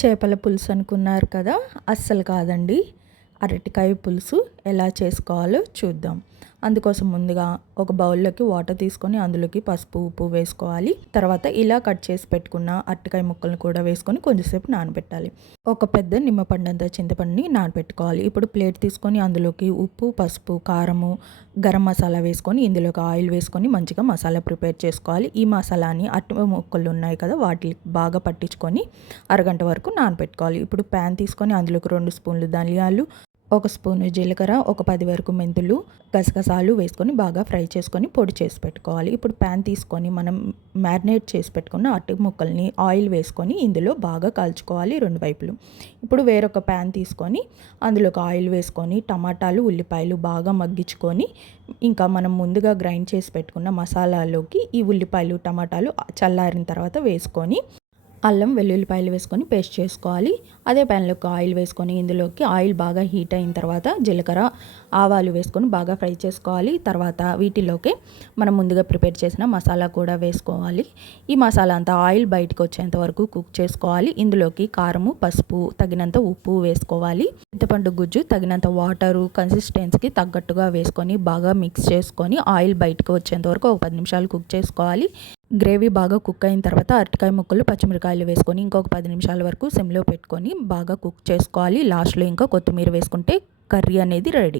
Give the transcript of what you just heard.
చేపల పులుసు అనుకున్నారు కదా, అస్సలు కాదండి. అరటికాయ పులుసు ఎలా చేసుకోవాలో చూద్దాం. అందుకోసం ముందుగా ఒక బౌల్లోకి వాటర్ తీసుకొని అందులోకి పసుపు ఉప్పు వేసుకోవాలి. తర్వాత ఇలా కట్ చేసి పెట్టుకున్న అరటికాయ ముక్కలను కూడా వేసుకొని కొంచెంసేపు నానబెట్టాలి. ఒక పెద్ద నిమ్మపండంత చింతపండుని నానబెట్టుకోవాలి. ఇప్పుడు ప్లేట్ తీసుకొని అందులోకి ఉప్పు పసుపు కారము గరం మసాలా వేసుకొని ఇందులోకి ఆయిల్ వేసుకొని మంచిగా మసాలా ప్రిపేర్ చేసుకోవాలి. ఈ మసాలాని అరటి ముక్కలు ఉన్నాయి కదా వాటికి బాగా పట్టించుకొని అరగంట వరకు నానబెట్టుకోవాలి. ఇప్పుడు ప్యాన్ తీసుకొని అందులోకి 2 స్పూన్లు ధనియాలు, 1 స్పూను జీలకర్ర, ఒక 10 వరకు మెంతులు, గసగసాలు వేసుకొని బాగా ఫ్రై చేసుకొని పొడి చేసి పెట్టుకోవాలి. ఇప్పుడు ప్యాన్ తీసుకొని మనం మ్యారినేట్ చేసి పెట్టుకున్న అరటి ముక్కల్ని ఆయిల్ వేసుకొని ఇందులో బాగా కాల్చుకోవాలి 2 వైపులు. ఇప్పుడు వేరొక ప్యాన్ తీసుకొని అందులోకి ఆయిల్ వేసుకొని టమాటాలు ఉల్లిపాయలు బాగా మగ్గించుకొని ఇంకా మనం ముందుగా గ్రైండ్ చేసి పెట్టుకున్న మసాలాలోకి ఈ ఉల్లిపాయలు టమాటాలు చల్లారిన తర్వాత వేసుకొని అల్లం వెల్లుల్లిపాయలు వేసుకొని పేస్ట్ చేసుకోవాలి. అదే ప్యాన్లోకి ఆయిల్ వేసుకొని ఇందులోకి ఆయిల్ బాగా హీట్ అయిన తర్వాత జీలకర్ర ఆవాలు వేసుకొని బాగా ఫ్రై చేసుకోవాలి. తర్వాత వీటిలోకి మనం ముందుగా ప్రిపేర్ చేసిన మసాలా కూడా వేసుకోవాలి. ఈ మసాలా అంతా ఆయిల్ బయటకు వచ్చేంత వరకు కుక్ చేసుకోవాలి. ఇందులోకి కారము పసుపు తగినంత ఉప్పు వేసుకోవాలి. చింతపండు గుజ్జు తగినంత వాటరు కన్సిస్టెన్సీకి తగ్గట్టుగా వేసుకొని బాగా మిక్స్ చేసుకొని ఆయిల్ బయటకు వచ్చేంత వరకు ఒక 10 నిమిషాలు కుక్ చేసుకోవాలి. గ్రేవీ బాగా కుక్ అయిన తర్వాత అరటికాయ ముక్కలు పచ్చిమిరకాయలు వేసుకొని ఇంకొక 10 నిమిషాల వరకు సిమ్లో పెట్టుకొని బాగా కుక్ చేసుకోవాలి. లాస్ట్లో ఇంకా కొత్తిమీర వేసుకుంటే కర్రీ అనేది రెడీ.